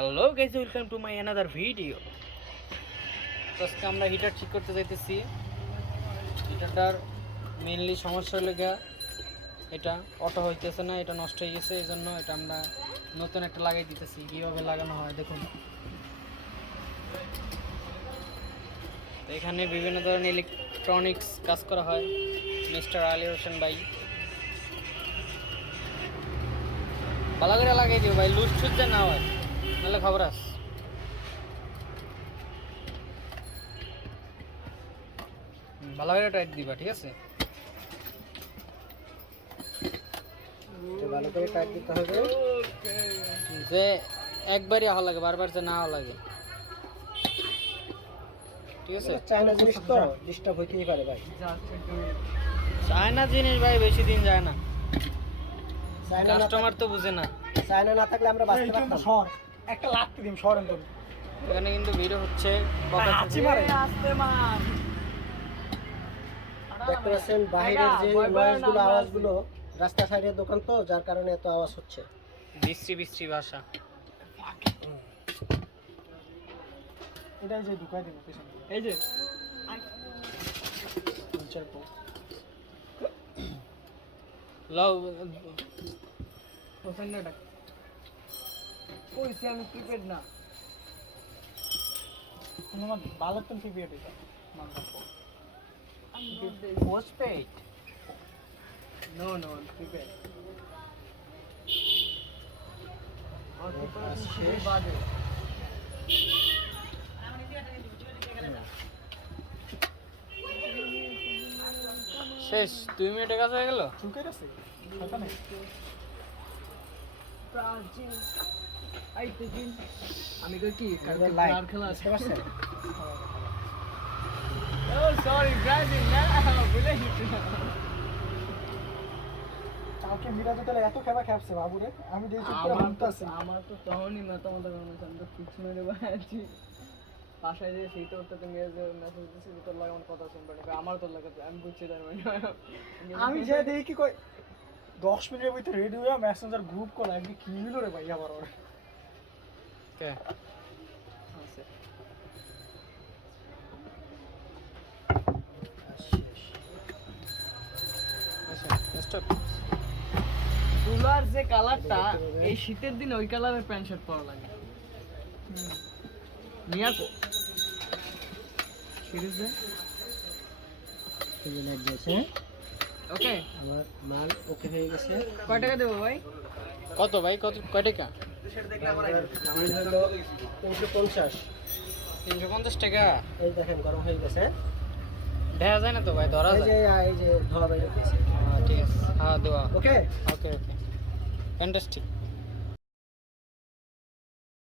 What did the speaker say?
Hello guys, welcome to my another video. তো আজকে আমরা হিটার ঠিক করতে যাইতেছি। হিটারটার মেইনলি সমস্যা লেগে এটা অটো হইতেছে না, এটা নষ্ট হয়ে গেছে। এই জন্য এটা আমরা নতুন একটা লাগাই দিতেছি। কীভাবে লাগানো হয় দেখুন। তো এখানে বিভিন্ন ধরনের ইলেকট্রনিক্স কাজ করা হয় মিস্টার আলী হোসেন ভাই। ভালো করে লাগাই দিও ভাই, লুজ ছুট না হয়, নাহলে খবর আস। ভালো করে টাইট দিবা, ঠিক আছে? ভালো করে টাইট দিতে হবে, যে একবারই আহা লাগে, বারবার যে না আহা লাগে, ঠিক আছে? চায়না জিনিস তো ডিস্টার্ব হইতেই পারে ভাই। চায়না জিনিস ভাই বেশি দিন যায় না, চায়না না কাস্টমার তো বুঝে না। চায়না না থাকলে আমরা বাঁচতে পারতাম। সর একটা লাগতে দিম সরেন তো এখানে কিন্তু ভিড় হচ্ছে, হাঁচি মারে দেখতে পাচ্ছেন বাইরের যে নয়েজগুলো, আওয়াজগুলো, রাস্তা সাইডের দোকান তো যার কারণে এত আওয়াজ হচ্ছে। বিশ্রী বিশ্রী ভাষা। এটাই যে ঢুকাই দেবো পেছনে, এই যে লও কইছি আমি প্রিপেড না, তোমার ভালো তো প্রিপেড এটা পোস্টপেড। নো নো প্রিপেড বাজে শেষ 2 মিনিটের কাছে হয়ে গেল। ঢুকে গেছে ওখানে আমি কই কি লাইট খেলা বুঝতে পারছেন? ও সরি ব্রাজিল না ভুলে গেছি। কালকে মিরাজে তাহলে এত খেলা খেপছে বাবুরে, আমি দেখছি পুরো হুমতাছি। আমার তো তখনই না তোমাদের মনে হচ্ছে আমি তো কিছু মেরে বাড়াচ্ছি বাসায় যে সেই তো তোকে মিরাজে মেসেজ দিছি তোর লাগে আমার কথা শুনবে না, আমার তোর লাগে আমি বুঝছি তার মানে আমি যে দেখি কি কই 10 মিনিটের ভিতরে রেডি হয়ে মেসেঞ্জার গ্রুপ কল একদিন কি মিল রে ভাই আবার ওর কে আছে আচ্ছা স্টপ। তুলার যে কালারটা এই শীতের দিনে ওই কালারের প্যান্ট শার্ট পরা লাগে। নিয়াকো সিরিজ দে এই যে লাইট দিয়েছে, ওকে। আমার মাল ওকে হয়ে গেছে। কয় টাকা দেবো ভাই? কত ভাই, কত কয় টাকা? বিল হলো 350। 350 টাকা। এই দেখেন গরম হয়ে গেছে। দেখা যায় না তো ভাই, ধরা এই যায়। যে ধোয়া বাইরে গেছে। ঠিক আছে, হ্যাঁ দেওয়া। ওকে ওকে ওকে, ফ্যান্টাস্টিক।